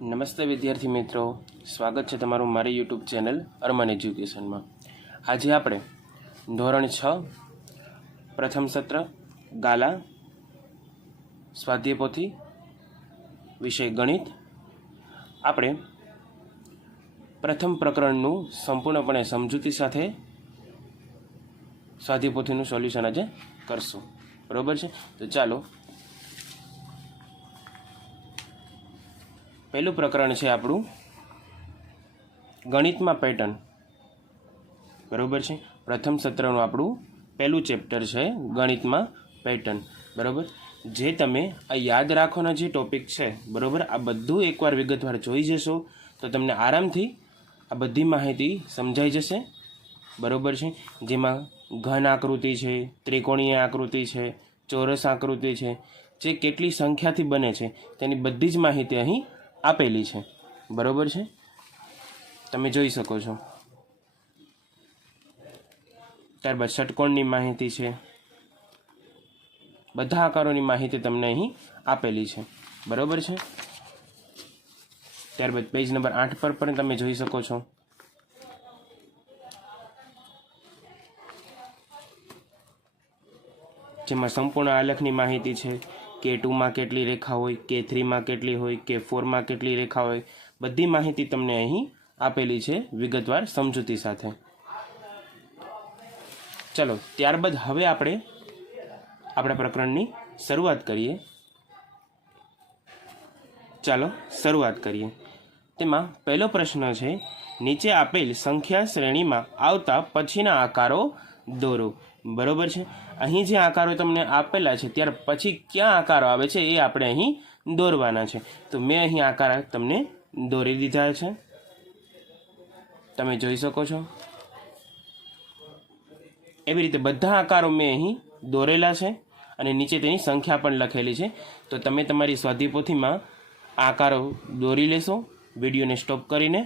નમસ્તે વિદ્યાર્થી મિત્રો, સ્વાગત છે તમારું મારી યુટ્યુબ ચેનલ અરમાન એજ્યુકેશનમાં। આજે આપણે ધોરણ 6 પ્રથમ સત્ર ગાલા સ્વાધ્યાય પોથી વિષય ગણિત આપણે પ્રથમ પ્રકરણનું સંપૂર્ણપણે સમજૂતી સાથે સ્વાધ્યાય પોથીનું સોલ્યુશન આજે કરશું, બરાબર છે? તો ચાલો, પહેલું પ્રકરણ છે આપણું ગણિતમાં પેટર્ન, બરાબર છે? પ્રથમ સત્રનું આપણું પહેલું ચેપ્ટર છે ગણિતમાં પેટર્ન, બરાબર? જે તમે આ યાદ રાખવાનો જે ટોપિક છે, બરાબર, આ બધું એકવાર વિગતવાર જોઈ જશો તો તમને આરામથી આ બધી માહિતી સમજાઈ જશે, બરાબર છે? જેમાં ઘન આકૃતિ છે, ત્રિકોણીય આકૃતિ છે, ચોરસ આકૃતિ છે, જે કેટલી સંખ્યાથી બને છે તેની બધી જ માહિતી અહીં આપેલી છે, બરાબર છે? તમે જોઈ શકો છો। ત્યારબાદ ષટકોણની માહિતી છે, બધા આકારોની માહિતી તમને અહીં આપેલી છે, બરાબર છે? ત્યારબાદ પેજ નંબર 8 પર પણ તમે જોઈ શકો છો, જેમાં સંપૂર્ણ આલેખની માહિતી છે, K2 માં કેટલી રેખા હોય, K3 માં કેટલી હોય, K4 માં કેટલી રેખા હોય, બધી માહિતી તમને અહીં આપેલી છે વિગતવાર સમજૂતી સાથે। ચલો, ત્યારબાદ હવે આપણે આપણા પ્રકરણની શરૂઆત કરીએ। ચાલો શરૂઆત કરીએ। તેમાં પહેલો પ્રશ્ન છે, નીચે આપેલ સંખ્યા શ્રેણીમાં આવતા પછીના આકારો દોરો, બરાબર છે? અહીં જે આકારો તમને આપેલા છે ત્યાર પછી ક્યાં આકારો આવે છે એ આપણે અહીં દોરવાના છે। તો મેં અહીં આકાર તમને દોરી દીધા છે, તમે જોઈ શકો છો। એવી રીતે બધા આકારો મેં અહીં દોરેલા છે અને નીચે તેની સંખ્યા પણ લખેલી છે। તો તમે તમારી સ્વાધ્યાય પોથીમાં આકારો દોરી લેશો વિડીયોને સ્ટોપ કરીને।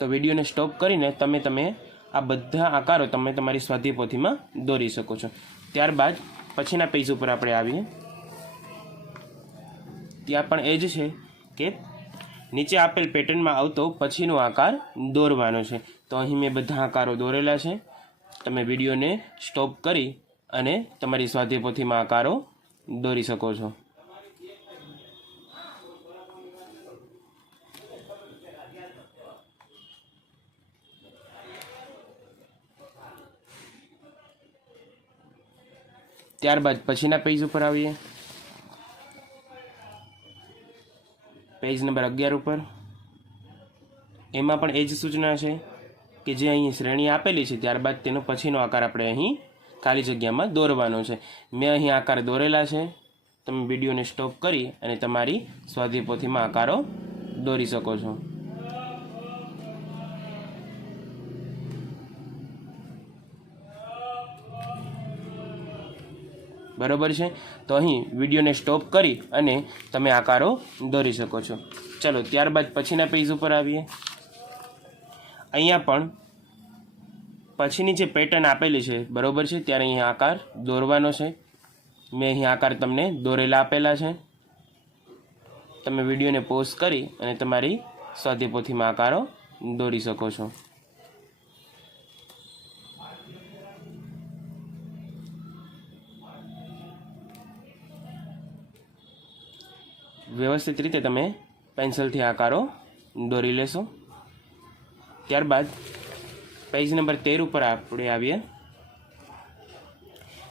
તો વિડીયોને સ્ટોપ કરીને તમે આ બધા આકારો તમે તમારી સ્વાધ્યાય પોથીમાં દોરી શકો છો। ત્યારબાદ પછીના પેજ ઉપર આપણે આવીએ, ત્યાં પણ એ જ છે કે નીચે આપેલ પેટર્નમાં આવતો પછીનો આકાર દોરવાનો છે। તો અહીં મેં બધા આકારો દોરેલા છે, તમે વિડીયોને સ્ટોપ કરી અને તમારી સ્વાધ્યાય પોથીમાં આકારો દોરી શકો છો। ત્યારબાદ પછીના પેજ ઉપર આવીએ, પેજ નંબર 11 ઉપર। એમાં પણ એ જ સૂચના છે કે જે અહીં શ્રેણી આપેલી છે ત્યારબાદ તેનો પછીનો આકાર આપણે અહીં ખાલી જગ્યામાં દોરવાનો છે। મેં અહીં આકાર દોરેલા છે, તમે વિડીયોને સ્ટોપ કરી અને તમારી સ્વાધ્યાય પોથીમાં આકારો દોરી શકો છો। બરાબર છે? તો અહીં વિડીયોને સ્ટોપ કરી અને તમે આકારો દોરી શકો છો। ચલો, ત્યારબાદ પછીના પેજ ઉપર આવીએ। અહીંયા પણ પછીની જે પેટર્ન આપેલી છે, બરાબર છે, ત્યારે અહીં આકાર દોરવાનો છે। મેં અહીં આકાર તમને દોરેલા આપેલા છે, તમે વિડીયોને પોઝ કરી અને તમારી સ્વાધ્યાય પોથીમાં આકારો દોરી શકો છો। વ્યવસ્થિત રીતે તમે પેન્સિલથી આકારો દોરી લેશો। ત્યારબાદ પેજ નંબર 13 ઉપર આપણે આવીએ,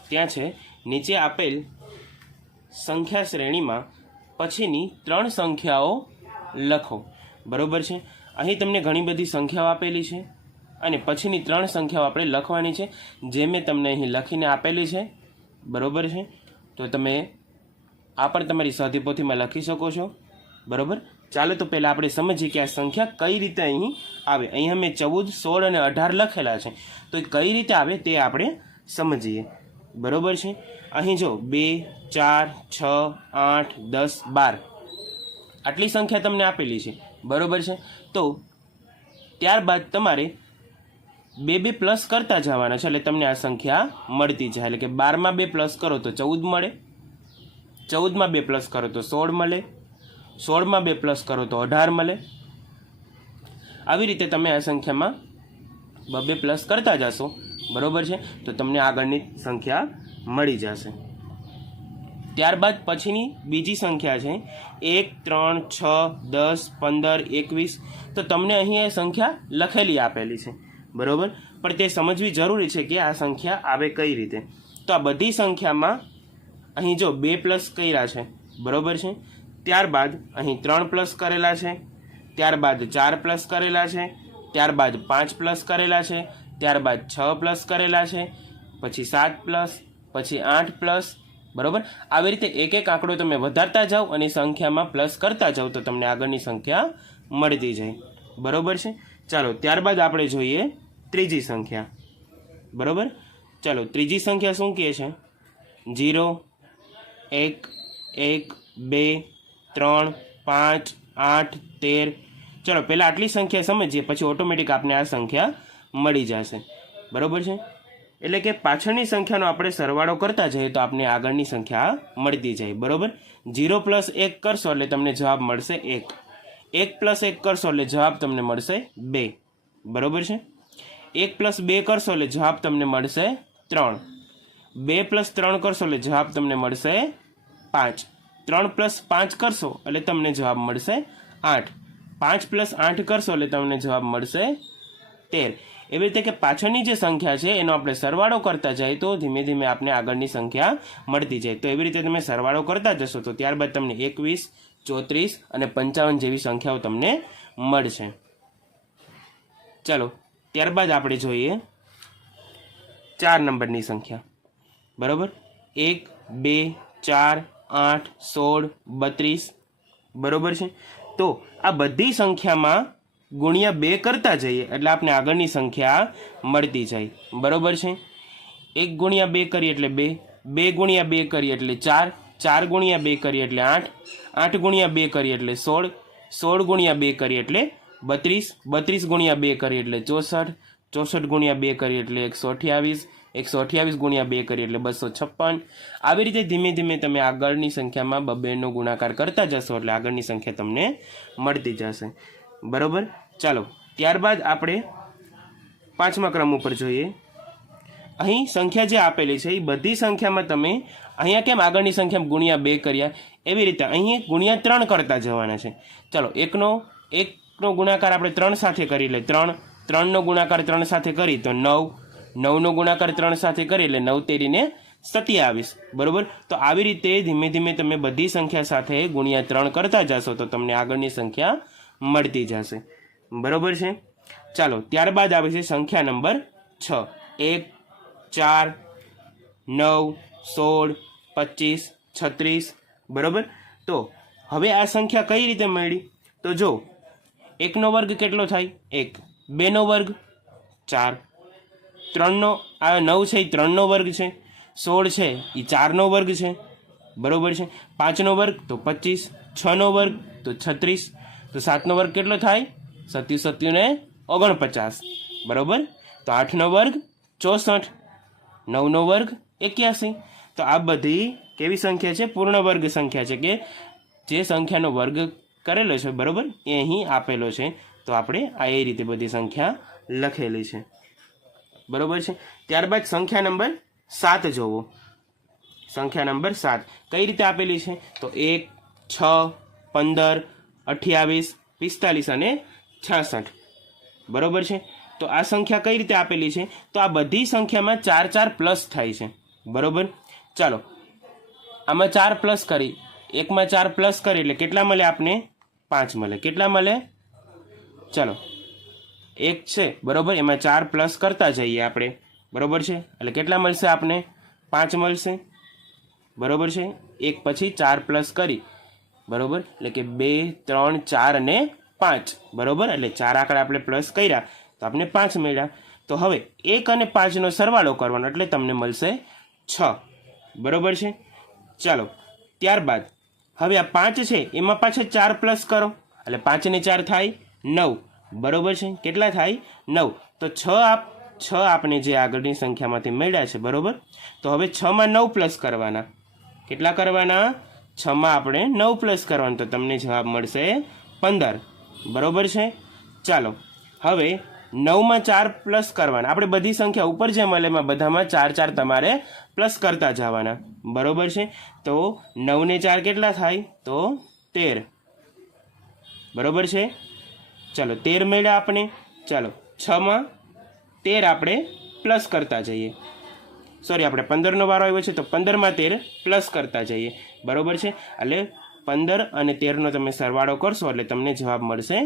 ત્યાં છે નીચે આપેલ સંખ્યા શ્રેણીમાં પછીની 3 સંખ્યાઓ લખો, બરાબર છે? અહીં તમને ઘણી બધી સંખ્યાઓ આપેલી છે અને પછીની 3 સંખ્યાઓ આપણે લખવાની છે, જે મેં તમને અહીં લખીને આપેલી છે, બરાબર છે? તો તમે આ પણ તમારી સ્વાધ્યાય પોથીમાં લખી શકો છો, બરાબર? ચાલો તો પહેલાં આપણે સમજીએ કે આ સંખ્યા કઈ રીતે અહીં આવે। અહીંયા મેં 14, 16 અને 18 લખેલા છે, તો એ કઈ રીતે આવે તે આપણે સમજીએ, બરાબર છે? અહીં જો 2, 4, 6, 8, 10, 12 આટલી સંખ્યા તમને આપેલી છે, બરાબર છે? તો ત્યારબાદ તમારે બે બે પ્લસ કરતા જવાના છે એટલે તમને આ સંખ્યા મળતી જાય. એટલે કે 12માં 2 પ્લસ કરો તો 14 મળે, 14માં 2 પ્લસ કરો તો 16 મળે, 16માં 2 પ્લસ કરો તો 18 મળે. આવી રીતે તમે આ સંખ્યામાં 2 પ્લસ કરતા જશો, બરોબર છે, તો તમને આગળની સંખ્યા મળી જશે. ત્યારબાદ પછીની બીજી સંખ્યા છે 1, 3, 6, 10, 15, 21. તો તમને અહીં એ સંખ્યા લખેલી આપેલી છે, બરોબર, પણ તે સમજવી જરૂરી છે કે આ સંખ્યા આવે કઈ રીતે. તો આ બધી સંખ્યામાં અહીં જો 2 પ્લસ કર્યા છે, બરોબર છે, ત્યારબાદ અહીં 3 પ્લસ કરેલા છે, ત્યારબાદ 4 પ્લસ કરેલા છે, ત્યારબાદ 5 પ્લસ કરેલા છે, ત્યારબાદ 6 પ્લસ કરેલા છે, પછી 7 પ્લસ, પછી 8 પ્લસ, બરોબર. આવી રીતે એક એક આંકડો તમે વધારતા જાઓ અને સંખ્યામાં પ્લસ કરતા જાઓ તો તમને આગળની સંખ્યા મળતી જાય, બરોબર છે. ચાલો ત્યારબાદ આપણે જોઈએ ત્રીજી સંખ્યા, બરોબર. ચાલો ત્રીજી સંખ્યા શું કહે છે? 0, 1, 1, 2, 3, 5, 8, 13. ચલો પહેલાં આટલી સંખ્યા સમજીએ, પછી ઓટોમેટિક આપણે આ સંખ્યા મળી જશે, બરોબર છે. એટલે કે પાછળની સંખ્યાનો આપણે સરવાળો કરતા જઈએ તો આપણે આગળની સંખ્યા મળતી જાય, બરોબર. 0 + 1 કરશો એટલે તમને જવાબ મળશે 1, 1 + 1 કરશો એટલે જવાબ તમને મળશે 2, બરોબર છે. 1 + 2 કરશો એટલે જવાબ તમને મળશે 3, 2 + 3 કરશો એટલે જવાબ તમને મળશે 5, 3 + 5 કરશો એટલે તમને જવાબ મળશે 8, 5 + 8 કરશો એટલે તમને જવાબ મળશે 13. એવી રીતે કે પાછળની જે સંખ્યા છે એનો આપણે સરવાળો કરતા જઈએ તો ધીમે ધીમે આપણે આગળની સંખ્યા મળતી જાય. તો એવી રીતે તમે સરવાળો કરતા જશો તો ત્યારબાદ તમને 21, 34 અને 55 જેવી સંખ્યાઓ તમને મળશે. ચાલો ત્યારબાદ આપણે જોઈએ 4 નંબરની સંખ્યા, બરાબર. 1, 2, 4, 8, 16, 32, બરાબર છે. તો આ બધી સંખ્યામાં ગુણ્યા 2 કરતા જઈએ એટલે આપણે આગળની સંખ્યા મળતી જાય, બરોબર છે. 1 × 2 કરીએ એટલે 2, 2 × 2 કરીએ એટલે 4, 4 × 2 કરીએ એટલે 8, 8 × 2 કરીએ એટલે 16, 16 × 2 કરીએ એટલે 32, 32 × 2 કરીએ એટલે 64, 64 × 2 કરીએ એટલે 128, 128 × 2 કરીએ એટલે 256. આવી રીતે ધીમે ધીમે તમે આગળની સંખ્યામાં 2નો ગુણાકાર કરતા જશો એટલે આગળની સંખ્યા તમને મળતી જશે, બરોબર. ચાલો ત્યારબાદ આપણે 5મા ક્રમ ઉપર જોઈએ. અહીં સંખ્યા જે આપેલી છે એ બધી સંખ્યામાં તમે અહીંયા કેમ આગળની સંખ્યામાં ગુણ્યા 2 કર્યા એવી રીતે અહીં ગુણ્યા 3 કરતા જવાના છે. ચાલો એકનો ગુણાકાર આપણે 3 સાથે કરી લે, 3, 3નો ગુણાકાર 3 સાથે કરી તો 9, 9નો ગુણાકાર 3 સાથે કરી એટલે 9 તેરીને 27, બરોબર. તો આવી રીતે ધીમે ધીમે તમે બધી સંખ્યા સાથે ગુણ્યા 3 કરતા જશો તો તમને આગળની સંખ્યા મળતી જશે, બરોબર છે. ચાલો ત્યારબાદ આવે છે સંખ્યા નંબર 6, 1, 4, 9, 16, 25, 36, બરોબર. તો હવે આ સંખ્યા કઈ રીતે મળી? તો જો 1નો વર્ગ કેટલો થાય? 1, 2નો વર્ગ 4, 3નો આ 9 છે એ 3નો વર્ગ છે, 16 છે એ 4નો વર્ગ છે, બરોબર છે. 5નો વર્ગ તો 25, 6નો વર્ગ તો 36, તો 7નો વર્ગ કેટલો થાય? 7 × 7 = 49, બરોબર. તો 8નો વર્ગ 64, 9નો વર્ગ 81. તો આ બધી કેવી સંખ્યા છે? પૂર્ણ વર્ગ સંખ્યા છે, કે જે સંખ્યાનો વર્ગ કરેલો છે, બરોબર, એ અહીં આપેલો છે. તો આપણે આ એ રીતે બધી સંખ્યા લખેલી છે, બરોબર છે. ત્યારબાદ સંખ્યા નંબર 7 જોવો. સંખ્યા નંબર 7 કઈ રીતે આપેલી છે? તો 1, 6, 15, 28, 45 અને 66, બરોબર છે. તો આ સંખ્યા કઈ રીતે આપેલી છે? તો આ બધી સંખ્યામાં 4 4 પ્લસ થાય છે, બરોબર. ચાલો આમાં 4 પ્લસ કરી, એકમાં 4 પ્લસ કરી એટલે કેટલા મળે આપને? 5 મળે. કેટલા મળે? ચાલો 1 છે, બરોબર, એમાં 4 પ્લસ કરતા જઈએ આપણે, બરોબર છે, એટલે કેટલા મળશે આપને? 5 મળશે, બરોબર છે. 1 પછી 4 પ્લસ કરી, બરોબર, એટલે કે 2, 3, 4 અને 5, બરોબર, એટલે 4 આંકડા આપણે પ્લસ કર્યા તો આપણે 5 મળ્યા. તો હવે 1 અને 5નો સરવાળો કરવાનો એટલે તમને મળશે 6, બરોબર છે. ચાલો ત્યારબાદ હવે આ 5 છે એમાં પાછા 4 પ્લસ કરો એટલે 5 ને 4 થાય 9, બરોબર છે. કેટલા થાય? 9. તો 6 આપણે જે આગળની સંખ્યામાંથી મળ્યા છે, બરોબર. તો હવે 6માં 9 પ્લસ કરવાના. કેટલા કરવાના? 6માં આપણે 9 પ્લસ કરવાના, તો તમને જવાબ મળશે 15, બરોબર છે. ચાલો હવે 9માં 4 પ્લસ કરવાના. આપણે બધી સંખ્યા ઉપર જે મળે એમાં બધામાં 4 તમારે પ્લસ કરતા જવાના, બરોબર છે. તો 9 ને 4 કેટલા થાય? તો 13, બરોબર છે. ચાલો 13 મળ્યા આપણે. ચાલો 6માં 13 આપણે પ્લસ કરતા જઈએ. સોરી, આપણે 15નો વારો આવ્યો છે, તો 15માં 13 પ્લસ કરતા જઈએ, બરોબર છે. એટલે 15 અને 13નો તમે સરવાળો કરશો એટલે તમને જવાબ મળશે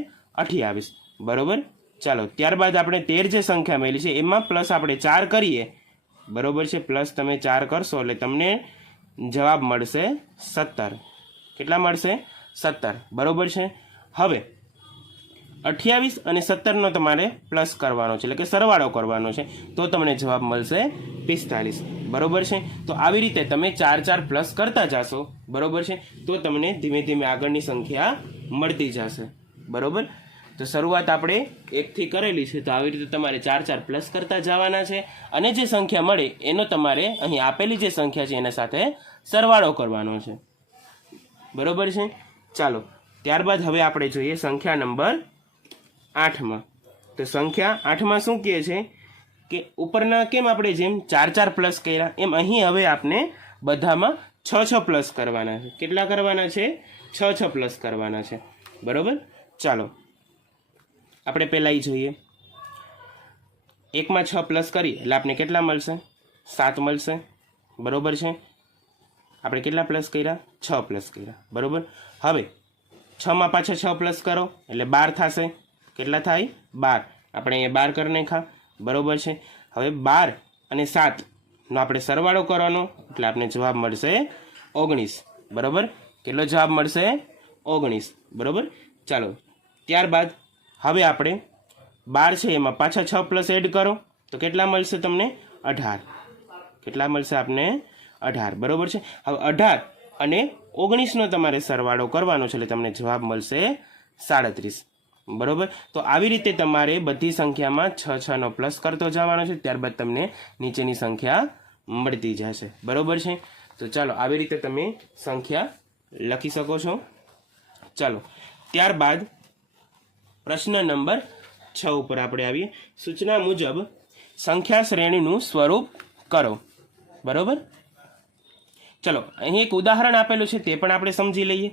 28, બરોબર. ચાલો ત્યારબાદ આપણે 13 જે સંખ્યા મળી છે એમાં પ્લસ આપણે 4 કરીએ, બરોબર છે. પ્લસ તમે 4 કરશો એટલે તમને જવાબ મળશે 17. કેટલા મળશે? 17, બરોબર છે. હવે 28 અને 17નો તમારે પ્લસ કરવાનો છે, એટલે કે સરવાળો કરવાનો છે, તો તમને જવાબ મળશે 45, બરોબર છે. તો આવી રીતે તમે 4 પ્લસ કરતા જશો, બરોબર છે, તો તમને ધીમે ધીમે આગળની સંખ્યા મળતી જશે, બરોબર. તો શરૂઆત આપણે 1થી કરેલી છે, તો આવી રીતે તમારે 4 પ્લસ કરતા જવાના છે, અને જે સંખ્યા મળે એનો તમારે અહીં આપેલી જે સંખ્યા છે એના સાથે સરવાળો કરવાનો છે, બરોબર છે. ચાલો ત્યારબાદ હવે આપણે જોઈએ સંખ્યા નંબર 8માં. તો સંખ્યા 8માં શું કહે છે કે ઉપરના કેમ આપણે જેમ 4 પ્લસ કર્યા એમ અહીં હવે આપણે બધામાં 6 પ્લસ કરવાના છે. કેટલા કરવાના છે? 6 પ્લસ કરવાના છે, બરોબર. ચાલો આપણે પહેલાં એ જોઈએ. 1માં 6 પ્લસ કરી એટલે આપણે કેટલા મળશે? 7 મળશે, બરોબર છે. આપણે કેટલા પ્લસ કર્યા? 6 પ્લસ કર્યા, બરોબર. હવે 6માં પાછા 6 પ્લસ કરો એટલે 12 થશે. કેટલા થાય? 12. આપણે અહીંયા 12 કરી નાખ્યા, બરોબર છે. હવે 12 અને 7નો આપણે સરવાળો કરવાનો એટલે આપણે જવાબ મળશે 19, બરોબર. કેટલો જવાબ મળશે? 19, બરોબર. ચાલો ત્યારબાદ હવે આપણે 12 છે એમાં પાછા 6 પ્લસ એડ કરો તો કેટલા મળશે તમને? 18. કેટલા મળશે આપને? 18, બરોબર છે. હવે 18 અને 19નો તમારે સરવાળો કરવાનો છે એટલે તમને જવાબ મળશે 37, બરોબર. તો આવી રીતે તમારે બધી સંખ્યામાં 6નો પ્લસ કરતો જવાનો છે, ત્યારબાદ તમને નીચેની સંખ્યા મળતી જશે, બરોબર છે. તો ચાલો આવી રીતે તમે સંખ્યા લખી શકો છો. ચાલો ત્યારબાદ પ્રશ્ન નંબર 6 ઉપર આપણે આવીએ. સૂચના મુજબ સંખ્યા શ્રેણીનું સ્વરૂપ કરો, બરોબર. ચલો અહીં એક ઉદાહરણ આપેલું છે તે પણ આપણે સમજી લઈએ.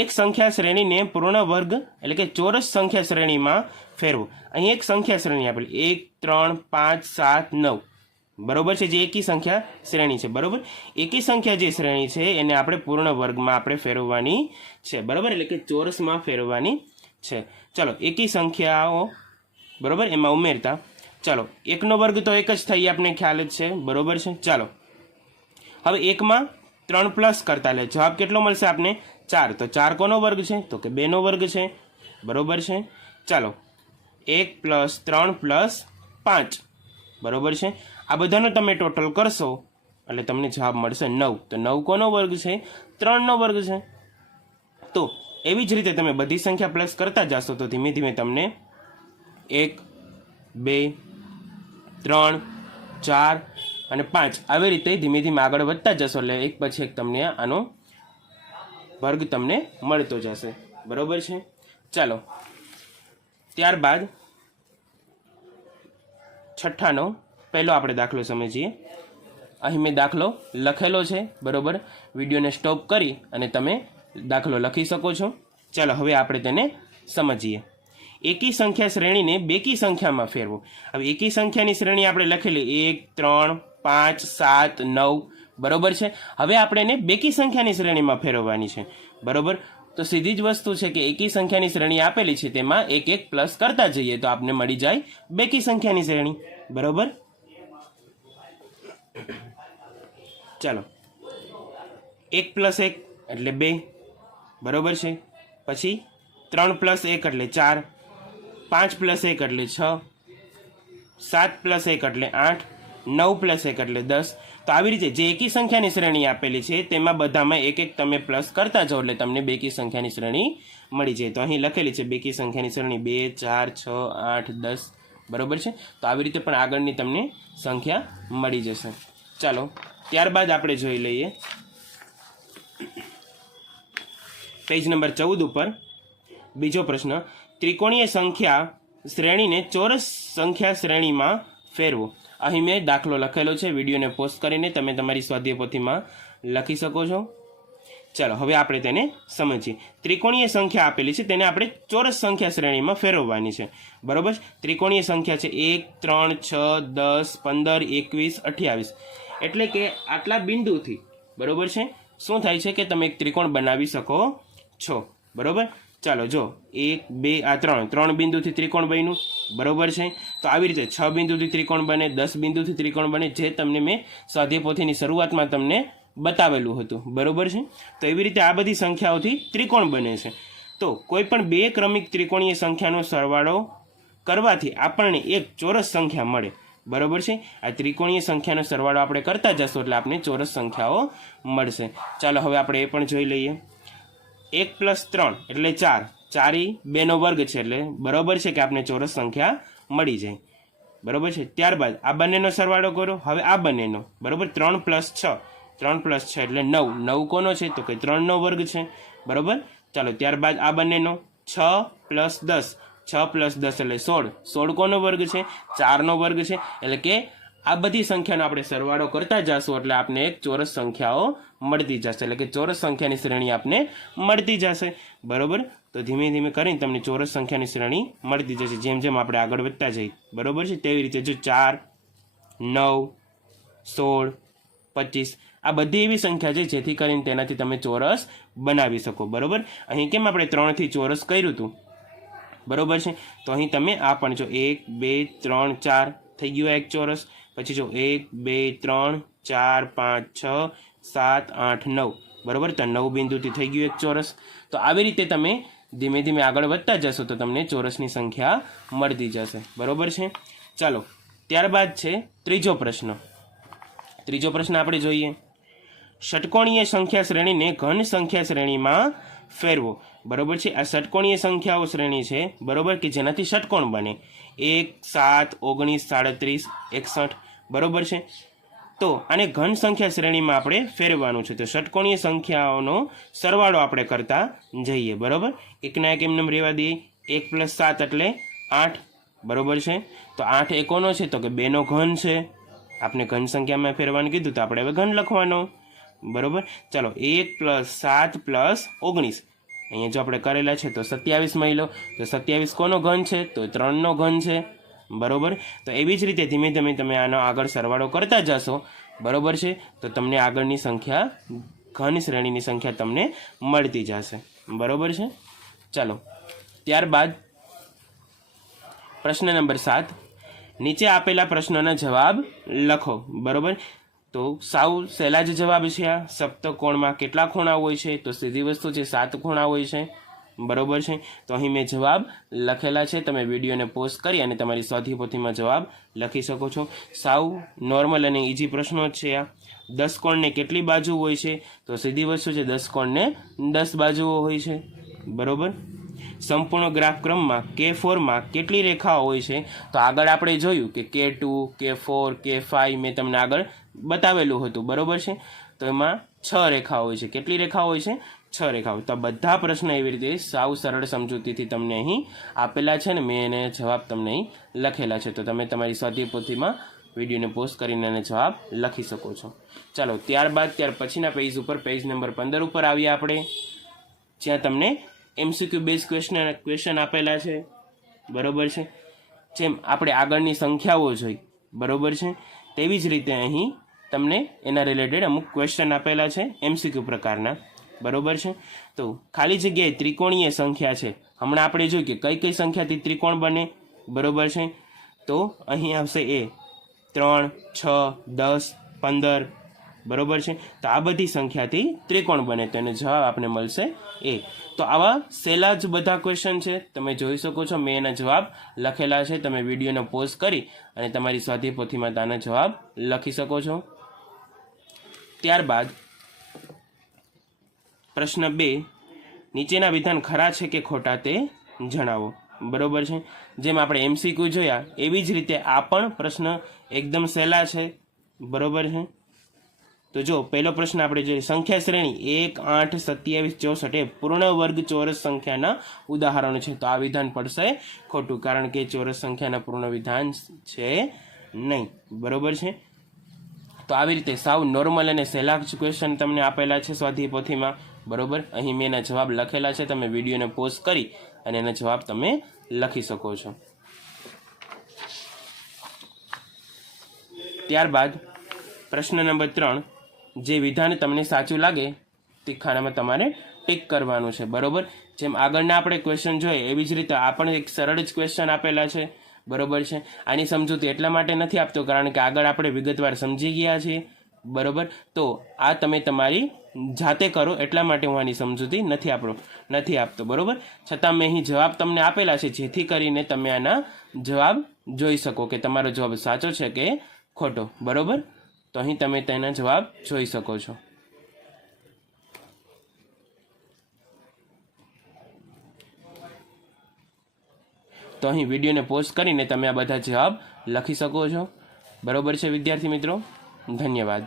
એક સંખ્યા શ્રેણીને પૂર્ણ વર્ગ એટલે કે ચોરસ સંખ્યા શ્રેણીમાં ફેરવો. અહીં એક સંખ્યા શ્રેણી આપેલી 1, 3, 5, 7, 9, બરોબર છે, જે એકી સંખ્યા શ્રેણી છે, બરોબર. એકી સંખ્યા જે શ્રેણી છે એને આપણે પૂર્ણ વર્ગમાં આપણે ફેરવવાની છે, બરોબર, એટલે કે ચોરસમાં ફેરવવાની છે. ચલો એકી સંખ્યાઓ, બરોબર, એમાં ઉમેરતા. ચાલો 1નો વર્ગ તો 1 જ થઈ, આપણે ખ્યાલ જ છે, બરોબર છે. ચાલો હવે 1માં 3 પ્લસ કરતા લે જવાબ કેટલો મળશે આપને? 4. તો 4 કોનો વર્ગ છે? તો કે 2નો વર્ગ છે, બરોબર છે. ચાલો 1 + 3 + 5, બરોબર છે. આ બધાનો તમે ટોટલ કરશો એટલે તમને જવાબ મળશે 9. તો 9 કોનો વર્ગ છે? 3નો વર્ગ છે. તો એવી જ રીતે તમે બધી સંખ્યા પ્લસ કરતા જશો તો ધીમે ધીમે તમને 1, 2, 3, 4 અને 5 આવી રીતે ધીમે ધીમે આગળ વધતા જશો એટલે એક પછી એક તમને આનો વર્ગ તમને મળતો જશે, બરોબર છે. ચાલો ત્યારબાદ 6નો પહેલો આપણે દાખલો સમજીએ. અહીં મેં દાખલો લખેલો છે, બરોબર. વિડીયોને સ્ટોપ કરી અને તમે દાખલો લખી શકો છો. ચાલો હવે આપણે તેને સમજીએ. એકી સંખ્યા શ્રેણીને બેકી સંખ્યામાં ફેરવો. હવે એકી સંખ્યાની શ્રેણી આપણે લખેલી 1, 3, 5, 7, 9, બરોબર છે. હવે આપણે એને બેકી સંખ્યાની શ્રેણીમાં ફેરવવાની છે, બરોબર. તો સીધી જ વસ્તુ છે કે એકી સંખ્યાની શ્રેણી આપેલી છે તેમાં 1 પ્લસ કરતા જઈએ તો આપણે મળી જાય બેકી સંખ્યાની શ્રેણી, બરોબર. ચાલો 1 + 1 એટલે 2, બરોબર છે. પછી 3 + 1 એટલે 4, 5 + 1 એટલે 6, 7 + 1 એટલે 8, 9 + 1 એટલે 10. તો આવી રીતે જે એકી સંખ્યાની શ્રેણી આપેલી છે તેમાં બધામાં 1 તમે પ્લસ કરતા જાઓ એટલે તમને બેકી સંખ્યાની શ્રેણી મળી જાય. તો અહીં લખેલી છે બેકી સંખ્યાની શ્રેણી 2, 4, 6, 8, 10, બરોબર છે. તો આવી રીતે પણ આગળની તમને સંખ્યા મળી જશે. ચાલો ત્યારબાદ આપણે જોઈ લઈએ પેજ નંબર 14 ઉપર બીજો પ્રશ્ન, ત્રિકોણીય સંખ્યા શ્રેણીને ચોરસ સંખ્યા શ્રેણીમાં ફેરવો. અહીં મેં દાખલો લખેલો છે, વિડીયોને પોસ્ટ કરીને તમે તમારી સ્વાધ્યાય પોથીમાં લખી શકો છો. ચાલો હવે આપણે તેને સમજીએ. ત્રિકોણીય સંખ્યા આપેલી છે, તેને આપણે ચોરસ સંખ્યા શ્રેણીમાં ફેરવવાની છે. બરોબર. ત્રિકોણીય સંખ્યા છે 1, 3, 6, 10, 15, 21, 28. એટલે કે આટલા બિંદુથી બરોબર છે શું થાય છે કે તમે એક ત્રિકોણ બનાવી શકો છો. બરોબર. ચાલો જો 1, 2, આ 3 બિંદુથી ત્રિકોણ બન્યું. બરોબર છે. તો આવી રીતે 6 બિંદુથી ત્રિકોણ બને, 10 બિંદુથી ત્રિકોણ બને, જે તમને મેં સ્વાધ્યાય પોથીની શરૂઆતમાં તમને બતાવેલું હતું. બરોબર છે. તો એવી રીતે આ બધી સંખ્યાઓથી ત્રિકોણ બને છે. તો કોઈ પણ બે ક્રમિક ત્રિકોણીય સંખ્યાનો સરવાળો કરવાથી આપણને એક ચોરસ સંખ્યા મળે. બરોબર છે. આ ત્રિકોણીય સંખ્યાનો સરવાળો આપણે કરતા જશું એટલે આપણે ચોરસ સંખ્યાઓ મળશે. ચાલો હવે આપણે એ પણ જોઈ લઈએ. 1 + 3 એટલે 4, 4 × 2 નો વર્ગ છે એટલે બરોબર છે કે આપણે ચોરસ સંખ્યા મળી જાય. બરોબર છે. ત્યારબાદ આ બંનેનો સરવાળો કરો. હવે આ બંનેનો બરોબર 3 + 6, 3 + 6 એટલે 9, 9 કોનો છે તો કે 3 નો વર્ગ છે. બરોબર. ચાલો ત્યારબાદ આ બંનેનો 6 + 10, 6 + 10 એટલે 16, 16 કોનો વર્ગ છે 4 નો વર્ગ છે. એટલે કે આ બધી સંખ્યાનો આપણે સરવાળો કરતા જશું એટલે આપણે એક ચોરસ સંખ્યાઓ મળતી જશે. એટલે કે ચોરસ સંખ્યાની શ્રેણી આપણે મળતી જશે. બરોબર. તો ધીમે ધીમે કરીને તમને ચોરસ સંખ્યાની શ્રેણી મળતી જશે જેમ જેમ આપણે આગળ વધતા જઈએ. બરોબર છે. તેવી રીતે જો 4, 9, 16, 25 આ બધી એવી સંખ્યા છે જેથી કરીને તેનાથી તમે ચોરસ બનાવી શકો. બરોબર. અહીં કેમ આપણે 3 થી ચોરસ કર્યું હતું. બરોબર છે. તો અહીં તમે આ પણ જો 1, 2, 3, 4 થઈ ગયું એક ચોરસ. પછી જો 1, 2, 3, 4, 5, 6, 7, 8, 9. બરોબર. તો 9 બિંદુથી થઈ ગયું એક ચોરસ. તો આવી રીતે તમે ધીમે ધીમે આગળ વધતા જશો તો તમને ચોરસની સંખ્યા મળતી જશે. બરોબર છે. ચાલો ત્યારબાદ છે ત્રીજો પ્રશ્ન. ત્રીજો પ્રશ્ન આપણે જોઈએ. ષટકોણીય સંખ્યા શ્રેણીને ઘન સંખ્યા શ્રેણીમાં ફેરવો. બરોબર છે. આ ષટકોણીય સંખ્યાઓ શ્રેણી છે બરોબર કે જેનાથી ષટકોણ બને 1, 7, 19, 37, 61. બરોબર છે. તો આને ઘન સંખ્યા શ્રેણીમાં આપણે ફેરવવાનું છે. તો ષટકોણીય સંખ્યાઓનો સરવાળો આપણે કરતા જઈએ. બરોબર. એકના એક એમને રહેવા દઈએ. 1 + 7 એટલે 8. બરોબર છે. તો 8 એ કોનો છે તો કે 2 નો ઘન છે. આપણે ઘન સંખ્યામાં ફેરવાનું કીધું તો આપણે હવે ઘન લખવાનો. બરોબર. ચાલો 1 + 7 + 19. અહીંયા જો આપણે કરેલા છે તો 27 મળી લો. તો 27 કોનો ઘન છે તો 3 નો ઘન છે. બરોબર. તો એવી જ રીતે ધીમે ધીમે તમે આનો આગળ સરવાળો કરતા જશો. બરોબર છે. તો તમને આગળની સંખ્યા ઘન શ્રેણીની સંખ્યા તમને મળતી જશે. બરોબર છે. ચાલો ત્યારબાદ પ્રશ્ન નંબર 7. નીચે આપેલા પ્રશ્નોના જવાબ લખો. બરોબર. તો સાવ સહેલા જ જવાબ છે. આ સપ્તકોણમાં કેટલા ખૂણા હોય છે તો સીધી વસ્તુ છે 7 ખૂણા હોય છે. બરોબર છે. તો અહીં મેં જવાબ લખેલા છે. તમે વિડીયોને પોઝ કરી અને તમારી સ્વાધ્યાય પોથીમાં જવાબ લખી શકો છો. સાવ નોર્મલ અને ઇઝી પ્રશ્નો જ છે આ. 10 કોણને કેટલી બાજુ હોય છે તો સીધી વસ્તુ છે 10 કોણને 10 બાજુઓ હોય છે. બરોબર. સંપૂર્ણ ગ્રાફ ક્રમમાં K4માં કેટલી રેખાઓ હોય છે તો આગળ આપણે જોયું કે K2, K4, K5 મેં તમને આગળ બતાવેલું હતું. બરોબર છે. તો એમાં 6 રેખાઓ હોય છે. કેટલી રેખાઓ હોય છે 6 રેખાઓ. તો બધા પ્રશ્ન એવી રીતે સાવ સરળ સમજૂતીથી તમને અહીં આપેલા છે ને મેં એને જવાબ તમને અહીં લખેલા છે. તો તમે તમારી સ્વાધ્યાય પોથીમાં વિડીયોને પોસ્ટ કરીને એને જવાબ લખી શકો છો. ચાલો ત્યાર પછીના પેજ ઉપર પેજ નંબર 15 ઉપર આવીએ આપણે, જ્યાં તમને MCQ બેઝ ક્વેશ્ચન આપેલા છે. બરોબર છે. જેમ આપણે આગળની સંખ્યાઓ જોઈ. બરોબર છે. તેવી જ રીતે અહીં તમને એના રિલેટેડ અમુક ક્વેશ્ચન આપેલા છે MCQ પ્રકારના. બરોબર છે. તો ખાલી જગ્યાએ ત્રિકોણીય સંખ્યા છે. હમણાં આપણે જોયું કે કઈ કઈ સંખ્યાથી ત્રિકોણ બને. બરોબર છે. તો અહીં આવશે એ 3, 6, 10, 15. બરોબર છે. તો આ બધી સંખ્યાથી ત્રિકોણ બને તો એનો જવાબ આપણે મળશે એ. તો આવા સહેલા જ બધા ક્વેશ્ચન છે. તમે જોઈ શકો છો મેં એના જવાબ લખેલા છે. તમે વિડીયોને પોઝ કરી અને તમારી સ્વાધ્યાય પોથીમાં તેના જવાબ લખી શકો છો. ત્યારબાદ પ્રશ્ન 2. નીચેના વિધાન ખરા છે કે ખોટા તે જણાવો. બરોબર છે। જેમ આપણે MCQ જોયા એવી જ રીતે આ પણ પ્રશ્ન એકદમ સહેલા છે, બરોબર છે। તો જો પહેલો પ્રશ્ન આપણે જોઈએ, સંખ્યા શ્રેણી 1, 8, 27, 64 એ પૂર્ણ વર્ગ ચોરસ સંખ્યાના ઉદાહરણો છે। તો આ વિધાન પડશે ખોટું, કારણ કે ચોરસ સંખ્યાના પૂર્ણ વિધાન છે નહીં, બરોબર છે। તો આવી રીતે સાવ નોર્મલ અને સહેલા ક્વેશ્ચન તમને આપેલા છે સ્વાધ્યાય પોથીમાં, બરોબર। અહીં મેં એના જવાબ લખેલા છે, તમે વિડીયોને પોઝ કરી અને એના જવાબ તમે લખી શકો છો। ત્યારબાદ પ્રશ્ન નંબર 3, જે વિધાન તમને સાચું લાગે તે ખાનામાં તમારે ટીક કરવાનું છે, બરોબર। જેમ આગળના આપણે ક્વેશ્ચન જોઈએ એવી જ રીતે આ પણ એક સરળ જ ક્વેશ્ચન આપેલા છે, બરોબર છે। આની સમજૂતી એટલા માટે નથી આપતો કારણ કે આગળ આપણે વિગતવાર સમજી ગયા છીએ, બરોબર। તો આ તમે તમારી જાતે કરો એટલા માટે હું આની સમજૂતી નથી આપતો, બરોબર। છતાં મેં અહીં જવાબ તમને આપેલા છે જેથી કરીને તમે આના જવાબ જોઈ શકો કે તમારો જવાબ સાચો છે કે ખોટો, બરોબર। તો અહીં તમે તેના જવાબ જોઈ શકો છો। તો અહીં વિડીયોને પોઝ કરીને તમે આ બધા જવાબ લખી શકો છો, બરોબર છે વિદ્યાર્થી મિત્રો, ધન્યવાદ।